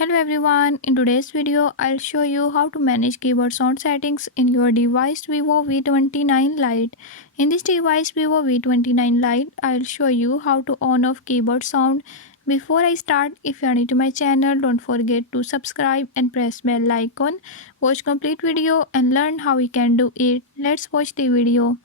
Hello everyone, in today's video I'll show you how to manage keyboard sound settings in your device Vivo V29 Lite. In this device Vivo V29 Lite, I'll show you how to on off keyboard sound. Before I start, if you are new to my channel, don't forget to subscribe and press bell icon. Watch complete video and learn how you can do it. Let's watch the video.